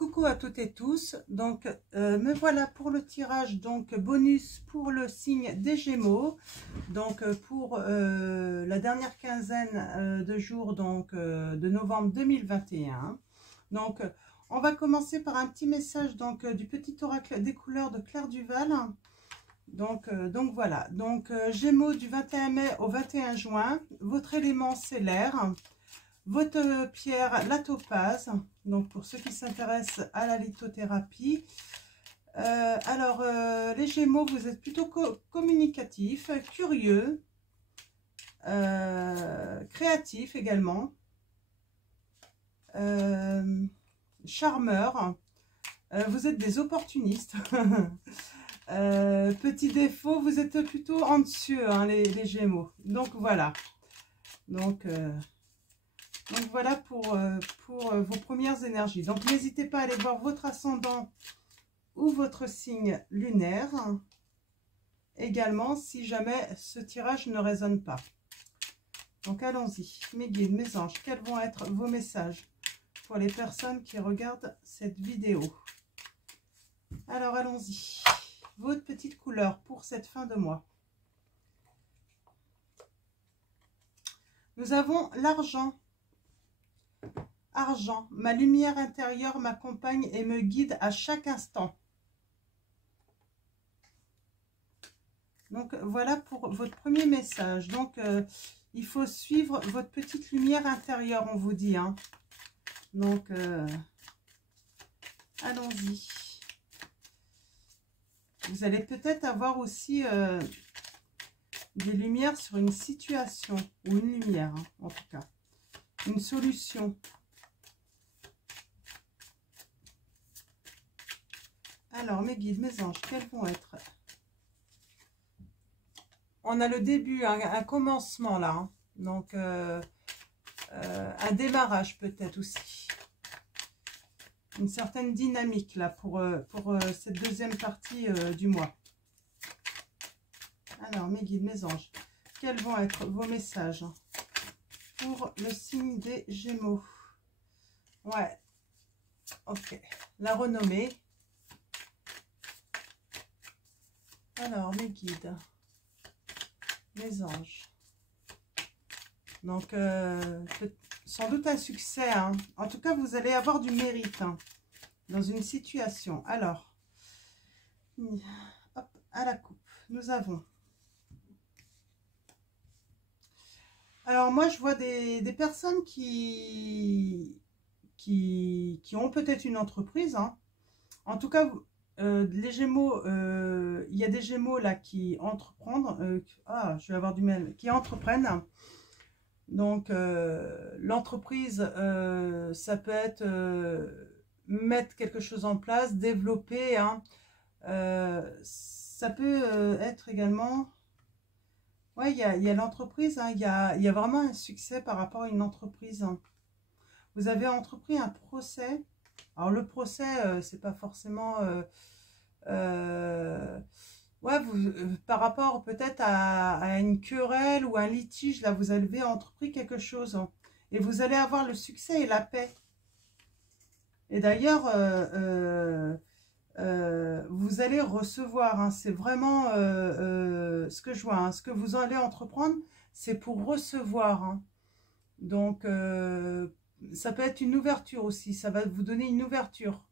Coucou à toutes et tous, donc me voilà pour le tirage donc bonus pour le signe des Gémeaux, donc pour la dernière quinzaine de jours donc de novembre 2021. Donc on va commencer par un petit message donc du petit oracle des couleurs de Claire Duval. Donc voilà, donc Gémeaux du 21 mai au 21 juin, votre élément c'est l'air. Votre pierre, la topaze, donc pour ceux qui s'intéressent à la lithothérapie. Les Gémeaux, vous êtes plutôt communicatif, curieux, créatif également, charmeur. Vous êtes des opportunistes. Petit défaut, vous êtes plutôt anxieux, hein, les Gémeaux. Donc voilà. Donc voilà pour vos premières énergies. Donc n'hésitez pas à aller voir votre ascendant ou votre signe lunaire. Également, si jamais ce tirage ne résonne pas. Donc allons-y. Mes guides, mes anges, quels vont être vos messages pour les personnes qui regardent cette vidéo? Alors allons-y. Votre petite couleur pour cette fin de mois. Nous avons l'argent. Argent, ma lumière intérieure m'accompagne et me guide à chaque instant. Donc voilà pour votre premier message. Donc il faut suivre votre petite lumière intérieure, on vous dit, hein. Donc allons-y. Vous allez peut-être avoir aussi des lumières sur une situation, ou une lumière, hein, en tout cas. Une solution. Alors, mes guides, mes anges, quels vont être? On a le début, un commencement là. Hein. Donc, un démarrage peut-être aussi. Une certaine dynamique là pour cette deuxième partie du mois. Alors, mes guides, mes anges, quels vont être vos messages pour le signe des Gémeaux? Ouais. Ok. La renommée. Alors, mes guides, mes anges. Donc, sans doute un succès. Hein. En tout cas, vous allez avoir du mérite hein, dans une situation. Alors, hop, à la coupe, nous avons. Alors, moi, je vois des personnes qui ont peut-être une entreprise. Hein. En tout cas, les Gémeaux, il y a des Gémeaux là qui entreprennent, je vais avoir du mal, qui entreprennent. Donc l'entreprise, ça peut être mettre quelque chose en place, développer. Hein. Ça peut être également, ouais, il y a l'entreprise. Hein, il y a vraiment un succès par rapport à une entreprise. Hein. Vous avez entrepris un procès. Alors le procès, c'est pas forcément ouais, par rapport peut-être à une querelle ou un litige, là vous avez entrepris quelque chose hein, et vous allez avoir le succès et la paix. Et d'ailleurs, vous allez recevoir, hein, c'est vraiment ce que je vois, hein, ce que vous allez entreprendre, c'est pour recevoir. Hein. Donc, ça peut être une ouverture aussi, ça va vous donner une ouverture.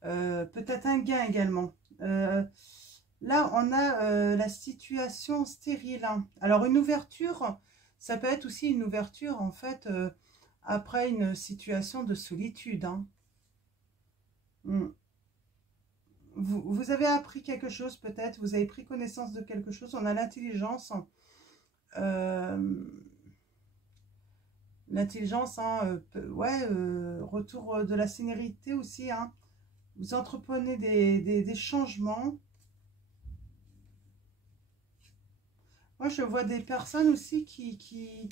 Peut-être un gain également. Là, on a la situation stérile. Hein. Alors, une ouverture, ça peut être aussi une ouverture, en fait, après une situation de solitude. Hein. Vous avez appris quelque chose, peut-être. Vous avez pris connaissance de quelque chose. On a l'intelligence. L'intelligence, hein, ouais, retour de la sénérité aussi. Hein. Vous entreprenez des changements. Moi, je vois des personnes aussi qui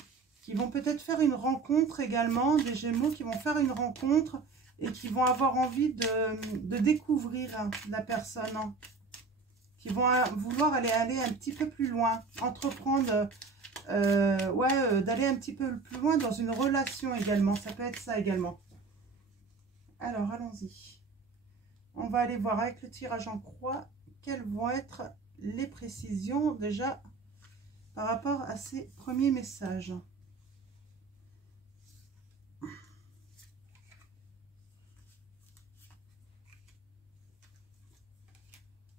vont peut-être faire une rencontre également, des Gémeaux qui vont faire une rencontre et qui vont avoir envie de découvrir hein, la personne, hein, qui vont vouloir aller un petit peu plus loin, entreprendre, ouais, d'aller un petit peu plus loin dans une relation également, ça peut être ça également. Alors, allons-y. On va aller voir avec le tirage en croix quelles vont être les précisions déjà par rapport à ces premiers messages.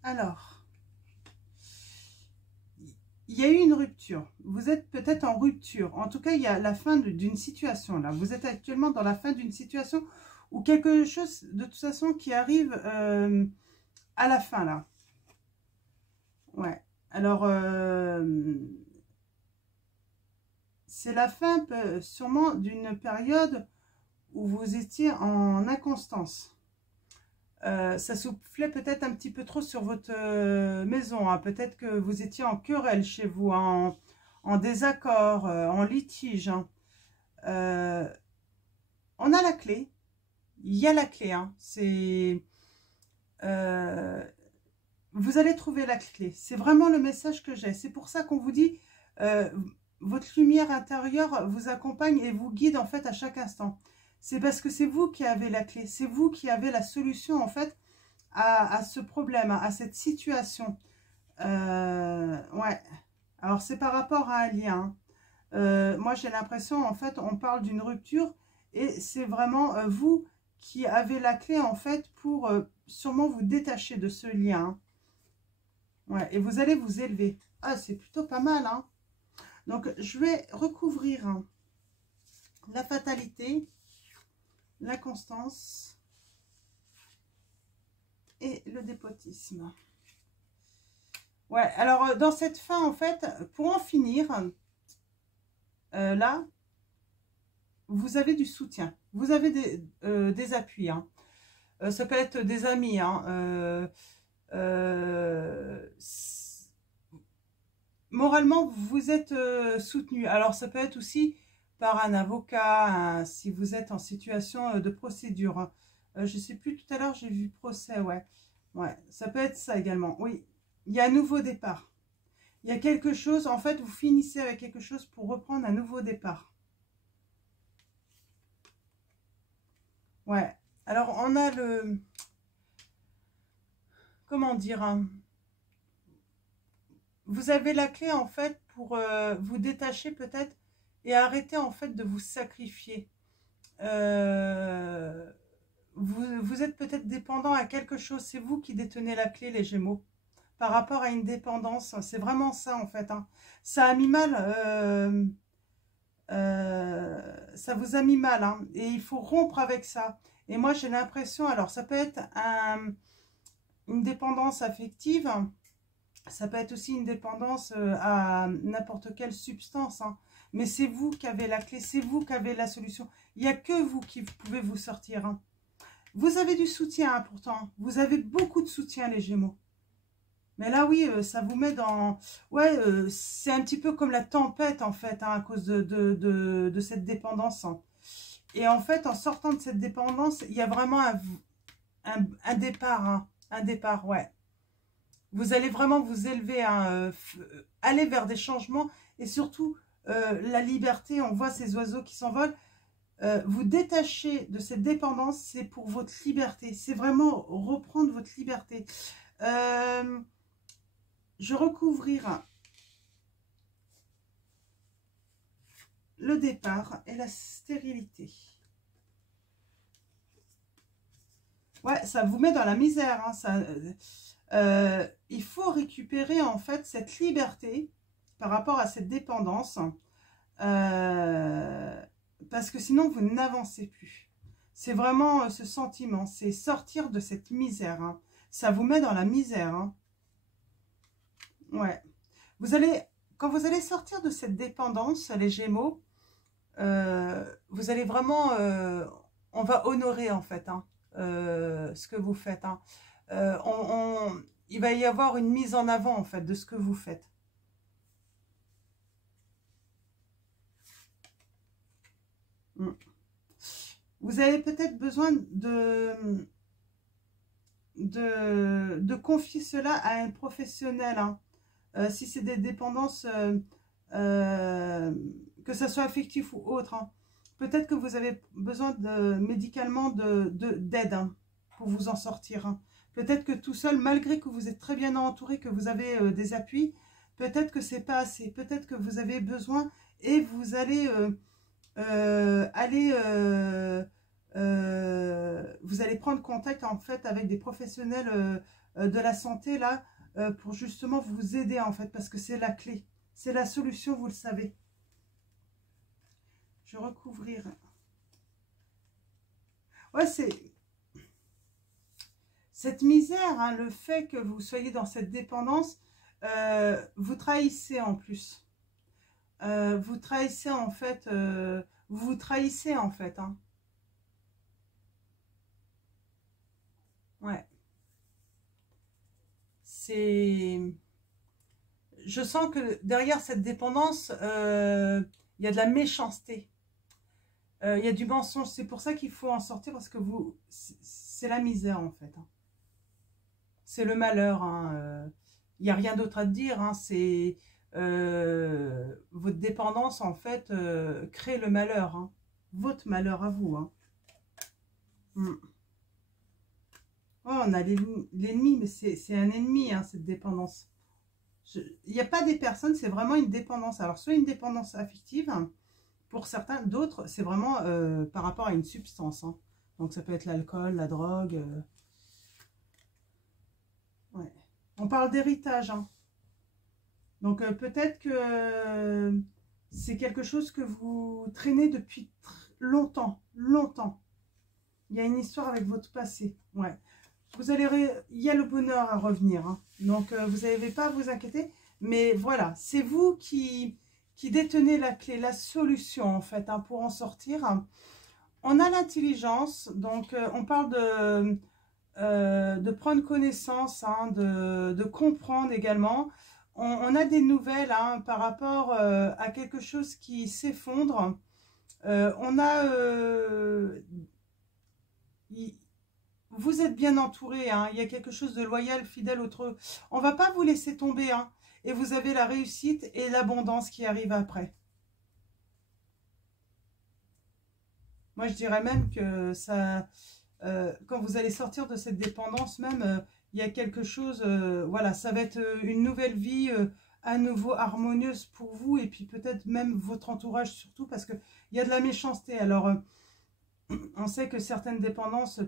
Alors, il y a eu une rupture. Vous êtes peut-être en rupture. En tout cas, il y a la fin d'une situation là. Vous êtes actuellement dans la fin d'une situation ou quelque chose de toute façon qui arrive à la fin là. Ouais. Alors, c'est la fin sûrement d'une période où vous étiez en inconstance. Ça soufflait peut-être un petit peu trop sur votre maison. Hein. Peut-être que vous étiez en querelle chez vous, hein, en désaccord, en litige. Hein. On a la clé. Il y a la clé. Hein. C'est... vous allez trouver la clé. C'est vraiment le message que j'ai. C'est pour ça qu'on vous dit, votre lumière intérieure vous accompagne et vous guide en fait à chaque instant. C'est parce que c'est vous qui avez la clé. C'est vous qui avez la solution en fait à ce problème, à cette situation. Ouais. Alors c'est par rapport à un lien. Moi j'ai l'impression en fait on parle d'une rupture et c'est vraiment vous qui avez la clé en fait pour sûrement vous détacher de ce lien. Ouais, et vous allez vous élever. Ah, c'est plutôt pas mal, hein. Donc, je vais recouvrir la fatalité, l'inconstance et le dépotisme. Ouais, alors, dans cette fin, en fait, pour en finir, là, vous avez du soutien. Vous avez des appuis, hein. Ça peut être des amis, hein. Moralement, vous êtes soutenu. Alors, ça peut être aussi par un avocat, si vous êtes en situation de procédure. Hein. Je ne sais plus, tout à l'heure, j'ai vu procès, ouais. Ouais, ça peut être ça également. Oui, il y a un nouveau départ. Il y a quelque chose, en fait, vous finissez avec quelque chose pour reprendre un nouveau départ. Ouais, alors on a le... Comment dire, hein, vous avez la clé en fait pour vous détacher peut-être et arrêter en fait de vous sacrifier. Vous êtes peut-être dépendant à quelque chose, c'est vous qui détenez la clé les Gémeaux. Par rapport à une dépendance, c'est vraiment ça en fait. Hein. Ça a mis mal, ça vous a mis mal hein, et il faut rompre avec ça. Et moi j'ai l'impression, alors ça peut être une dépendance affective, ça peut être aussi une dépendance à n'importe quelle substance, hein. Mais c'est vous qui avez la clé, c'est vous qui avez la solution. Il n'y a que vous qui pouvez vous sortir. Hein. Vous avez du soutien hein, pourtant, vous avez beaucoup de soutien les Gémeaux. Mais là oui, ça vous met dans... Ouais, c'est un petit peu comme la tempête en fait, hein, à cause de cette dépendance. Hein. Et en fait, en sortant de cette dépendance, il y a vraiment un départ, hein, un départ, ouais. Vous allez vraiment vous élever, hein, aller vers des changements et surtout la liberté. On voit ces oiseaux qui s'envolent. Vous détacher de cette dépendance, c'est pour votre liberté. C'est vraiment reprendre votre liberté. Je recouvrir le départ et la stérilité. Ouais, ça vous met dans la misère. Hein, ça... il faut récupérer en fait cette liberté par rapport à cette dépendance parce que sinon vous n'avancez plus. C'est vraiment ce sentiment, c'est sortir de cette misère. Hein. Ça vous met dans la misère. Hein. Ouais. Vous allez, quand vous allez sortir de cette dépendance, les Gémeaux, vous allez vraiment, on va honorer en fait hein, ce que vous faites. Hein. Il va y avoir une mise en avant en fait de ce que vous faites. Vous avez peut-être besoin de confier cela à un professionnel. Hein. Si c'est des dépendances, que ça soit affectif ou autre. Hein. Peut-être que vous avez besoin médicalement d'aide. Hein. pour vous en sortir. Hein. Peut-être que tout seul, malgré que vous êtes très bien entouré, que vous avez des appuis, peut-être que c'est pas assez. Peut-être que vous avez besoin et vous allez vous allez prendre contact en fait avec des professionnels de la santé là pour justement vous aider en fait, parce que c'est la clé, c'est la solution, vous le savez. Je vais recouvrir. Ouais, c'est cette misère, hein, le fait que vous soyez dans cette dépendance, vous trahissez en plus. Vous trahissez en fait, vous vous trahissez en fait. Hein. Ouais. C'est... Je sens que derrière cette dépendance, il y a de la méchanceté. Il y a du mensonge. C'est pour ça qu'il faut en sortir, parce que vous, c'est la misère en fait. Hein. C'est le malheur. Hein. Il n'y a rien d'autre à te dire. Hein. C'est votre dépendance en fait crée le malheur. Hein. Votre malheur à vous. Hein. Oh, on a l'ennemi, mais c'est un ennemi, hein, cette dépendance. Il n'y a pas des personnes, c'est vraiment une dépendance. Alors, soit une dépendance affective, hein, pour certains, d'autres, c'est vraiment par rapport à une substance. Hein. Donc, ça peut être l'alcool, la drogue. Ouais. On parle d'héritage. Hein. Donc, peut-être que c'est quelque chose que vous traînez depuis longtemps, longtemps. Il y a une histoire avec votre passé. Ouais. Vous allez, il y a le bonheur à revenir. Hein. Donc, vous n'avez pas à vous inquiéter. Mais voilà, c'est vous qui détenez la clé, la solution en fait, hein, pour en sortir. On a l'intelligence, donc on parle de prendre connaissance, hein, de comprendre également. On a des nouvelles hein, par rapport à quelque chose qui s'effondre. On a... vous êtes bien entouré, hein, il y a quelque chose de loyal, fidèle, autre. On ne va pas vous laisser tomber. Hein, et vous avez la réussite et l'abondance qui arrive après. Moi, je dirais même que ça, quand vous allez sortir de cette dépendance, même, il y a quelque chose, voilà, ça va être une nouvelle vie à nouveau harmonieuse pour vous et puis peut-être même votre entourage surtout, parce qu'il y a de la méchanceté. Alors, on sait que certaines dépendances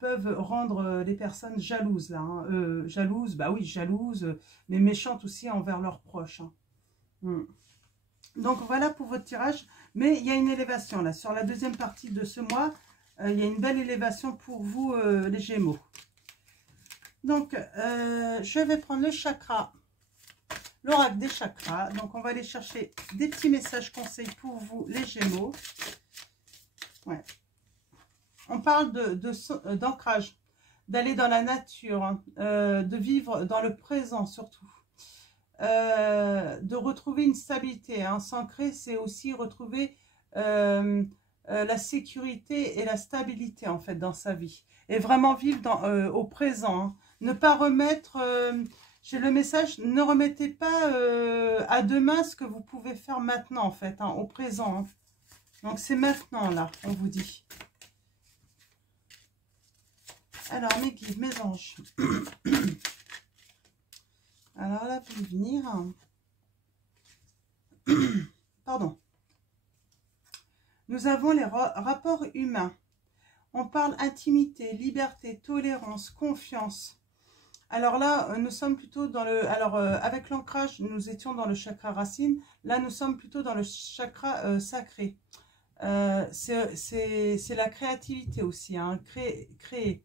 peuvent rendre les personnes jalouses. Là, hein. Jalouses, bah oui, jalouses, mais méchantes aussi envers leurs proches. Hein. Donc voilà pour votre tirage. Mais il y a une élévation là. Sur la deuxième partie de ce mois, il y a une belle élévation pour vous, les Gémeaux. Donc, je vais prendre le chakra, l'oracle des chakras. Donc, on va aller chercher des petits messages conseils pour vous, les Gémeaux. Ouais. On parle d'ancrage, d'aller dans la nature, hein, de vivre dans le présent surtout, de retrouver une stabilité. Hein. S'ancrer, c'est aussi retrouver la sécurité et la stabilité en fait dans sa vie. Et vraiment vivre au présent. Hein. Ne pas remettre, j'ai le message, ne remettez pas à demain ce que vous pouvez faire maintenant en fait, hein, au présent. Hein. Donc c'est maintenant là, on vous dit. Alors, mes guides, mes anges. Alors là, pour venir. Pardon. Nous avons les rapports humains. On parle intimité, liberté, tolérance, confiance. Alors là, nous sommes plutôt dans le... Alors, avec l'ancrage, nous étions dans le chakra racine. Là, nous sommes plutôt dans le chakra sacré. C'est la créativité aussi. Hein, créer.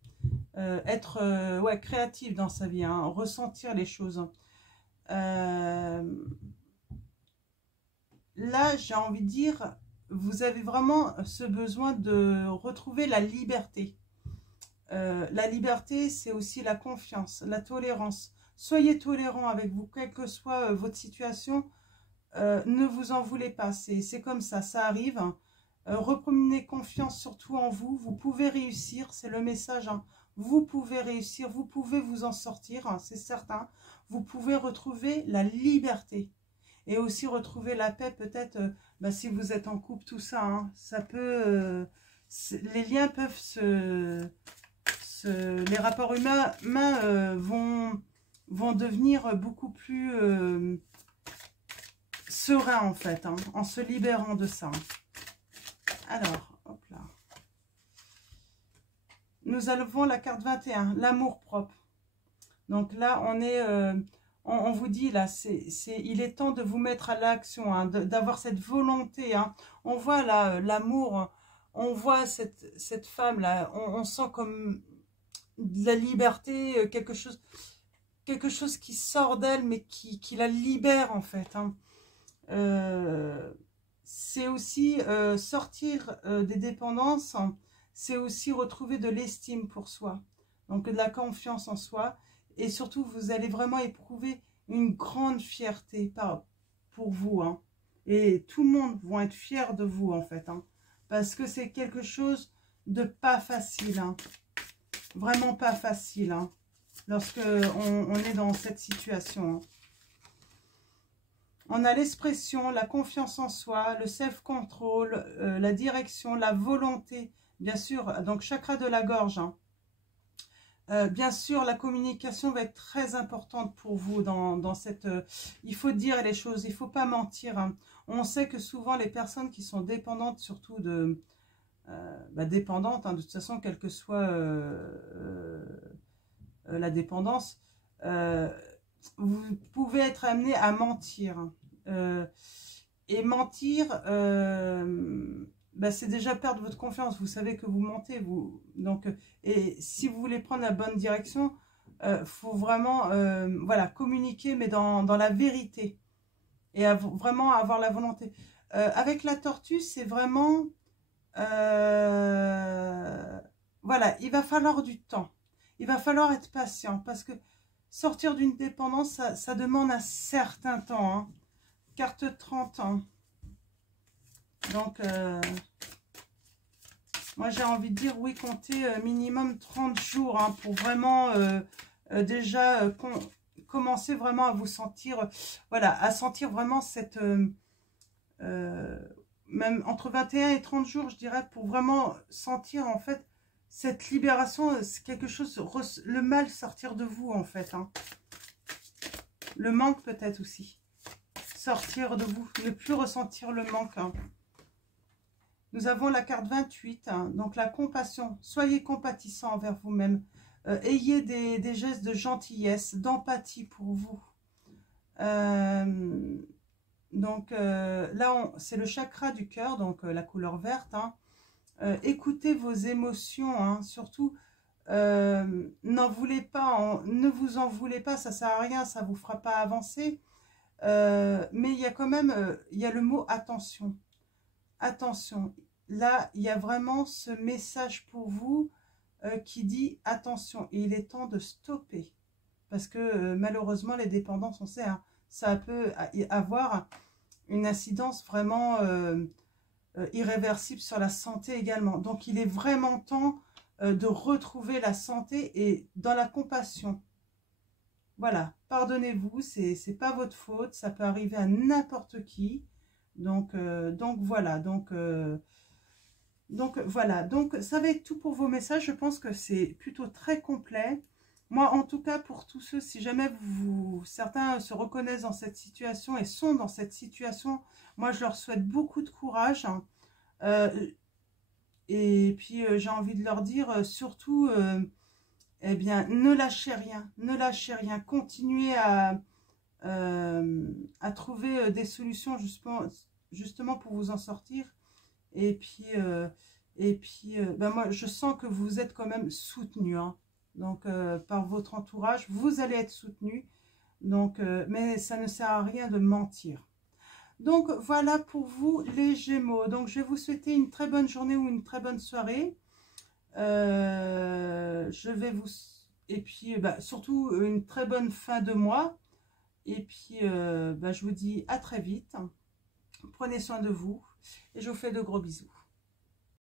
Être ouais, créatif dans sa vie, hein, ressentir les choses. Là, j'ai envie de dire, vous avez vraiment ce besoin de retrouver la liberté. La liberté, c'est aussi la confiance, la tolérance. Soyez tolérant avec vous, quelle que soit votre situation. Ne vous en voulez pas, c'est comme ça arrive. Reprenez confiance surtout en vous. Vous pouvez réussir, c'est le message. Hein. Vous pouvez réussir, vous pouvez vous en sortir, hein, c'est certain. Vous pouvez retrouver la liberté. Et aussi retrouver la paix, peut-être, bah, si vous êtes en couple, tout ça. Hein, ça peut... les liens peuvent les rapports humains vont devenir beaucoup plus sereins en fait, hein, en se libérant de ça. Alors, hop là. Nous avons la carte 21, l'amour propre. Donc là, on est, on vous dit là, il est temps de vous mettre à l'action, hein, d'avoir cette volonté. Hein. On voit là l'amour, on voit cette femme là, on sent comme de la liberté, quelque chose qui sort d'elle, mais qui la libère en fait. Hein. C'est aussi sortir des dépendances, hein, c'est aussi retrouver de l'estime pour soi, donc de la confiance en soi, et surtout vous allez vraiment éprouver une grande fierté pour vous, hein. Et tout le monde va être fier de vous en fait, hein, parce que c'est quelque chose de pas facile, hein, vraiment pas facile, hein, lorsque on est dans cette situation, hein. On a l'expression, la confiance en soi, le self-control, la direction, la volonté, bien sûr, donc chakra de la gorge. Hein. Bien sûr, la communication va être très importante pour vous dans cette... il faut dire les choses, il ne faut pas mentir. Hein. On sait que souvent les personnes qui sont dépendantes, surtout de... dépendantes, hein, de toute façon, quelle que soit la dépendance, vous pouvez être amené à mentir. Et mentir, c'est déjà perdre votre confiance. Vous savez que vous mentez. Donc, et si vous voulez prendre la bonne direction, faut vraiment voilà, communiquer, mais dans la vérité. Et vraiment avoir la volonté. Avec la tortue, c'est vraiment... voilà, il va falloir du temps. Il va falloir être patient. Parce que sortir d'une dépendance, ça demande un certain temps. Hein. Carte 30 ans. Donc, moi j'ai envie de dire, oui, comptez minimum 30 jours hein, pour vraiment déjà commencer vraiment à vous sentir, voilà, à sentir vraiment cette, même entre 21 et 30 jours, je dirais, pour vraiment sentir en fait cette libération, c'est quelque chose, le mal sortir de vous en fait. Hein. Le manque peut-être aussi. Sortir de vous, ne plus ressentir le manque. Hein. Nous avons la carte 28, hein, donc la compassion. Soyez compatissant envers vous-même. Ayez des gestes de gentillesse, d'empathie pour vous. Donc là, c'est le chakra du cœur, donc la couleur verte. Hein. Écoutez vos émotions, hein, surtout. N'en voulez pas, ne vous en voulez pas, ça ne sert à rien, ça ne vous fera pas avancer. Mais il y a quand même, il y a le mot attention. Attention, là, il y a vraiment ce message pour vous qui dit attention. Et il est temps de stopper. Parce que malheureusement, les dépendances, on sait, hein, ça peut avoir une incidence vraiment irréversible sur la santé également. Donc, il est vraiment temps de retrouver la santé et dans la compassion. Voilà, pardonnez-vous, c'est pas votre faute, ça peut arriver à n'importe qui. Donc voilà, donc voilà, donc ça va être tout pour vos messages. Je pense que c'est plutôt très complet. Moi, en tout cas, pour tous ceux, si jamais certains se reconnaissent dans cette situation et sont dans cette situation, moi, je leur souhaite beaucoup de courage. Hein. Et puis, j'ai envie de leur dire, surtout... eh bien, ne lâchez rien, continuez à trouver des solutions justement pour vous en sortir. Et puis, moi, je sens que vous êtes quand même soutenu, hein. Donc, par votre entourage, vous allez être soutenu. Donc, mais ça ne sert à rien de mentir. Donc, voilà pour vous les Gémeaux. Donc, je vais vous souhaiter une très bonne journée ou une très bonne soirée. Je vais vous... Et puis, surtout, une très bonne fin de mois. Et puis, je vous dis à très vite. Prenez soin de vous. Et je vous fais de gros bisous.